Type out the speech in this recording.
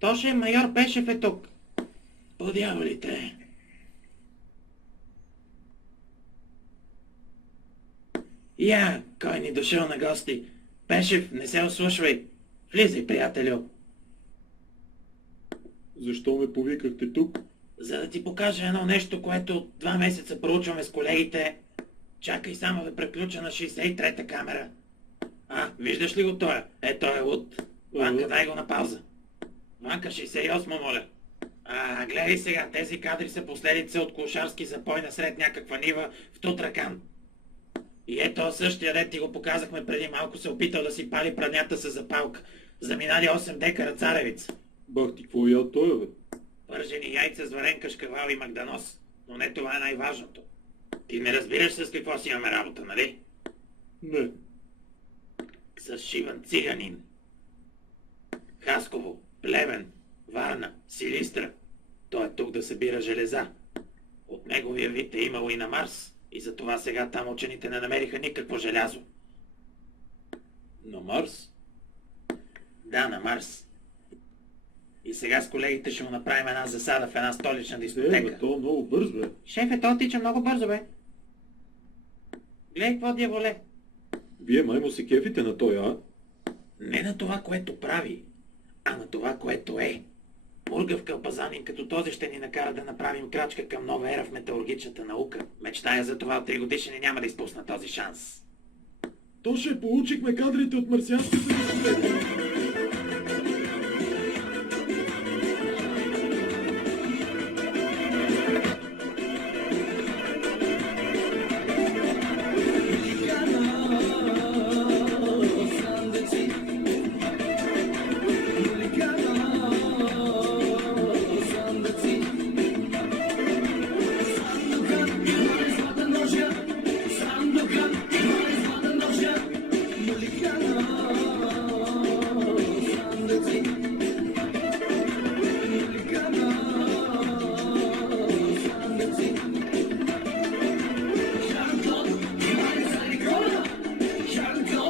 Тоше, майор Пешев е тук. По дяволите. Я, кой ни дошъл на гости? Пешев, не се ослушвай. Влизай, приятелю. Защо ме повикахте тук? За да ти покажа едно нещо, което от 2 месеца проучваме с колегите. Чакай само да преключа на 63-та камера. Виждаш ли го тоя? Той е луд. Ванка, дай го на пауза. Ванка, 68, моля. Гледай сега, тези кадри са последица от клошарски запой насред някаква нива в Тутракан. И ето същия дет ти го показахме преди малко, се опитал да си пали праднята с запалка. Заминали 8 декара царевица. Бах ти, какво ял той, бе? Пържени яйца с варен кашкавал и магданос. Но не това е най-важното. Ти не разбираш с какво си имаме работа, нали? Не. С шиван циганин. Хасково, Плевен, Варна, Силистра. Той е тук да събира железа. От неговия вид е имало и на Марс. И затова сега там учените не намериха никакво желязо. На Марс? Да, на Марс. И сега с колегите ще му направим една засада в една столична дискотека. Бе, то е много бърз, бе. Шефе, той тича много бързо, бе. Гледай, какво дяволе. Вие май му се кефите на той, а? Не на това, което прави, а на това, което е. Мургав кълпазанин като този ще ни накара да направим крачка към нова ера в металургичната наука. Мечтая за това от 3 годишни няма да изпусна този шанс. То ще получихме кадрите от марсианските дискотеки.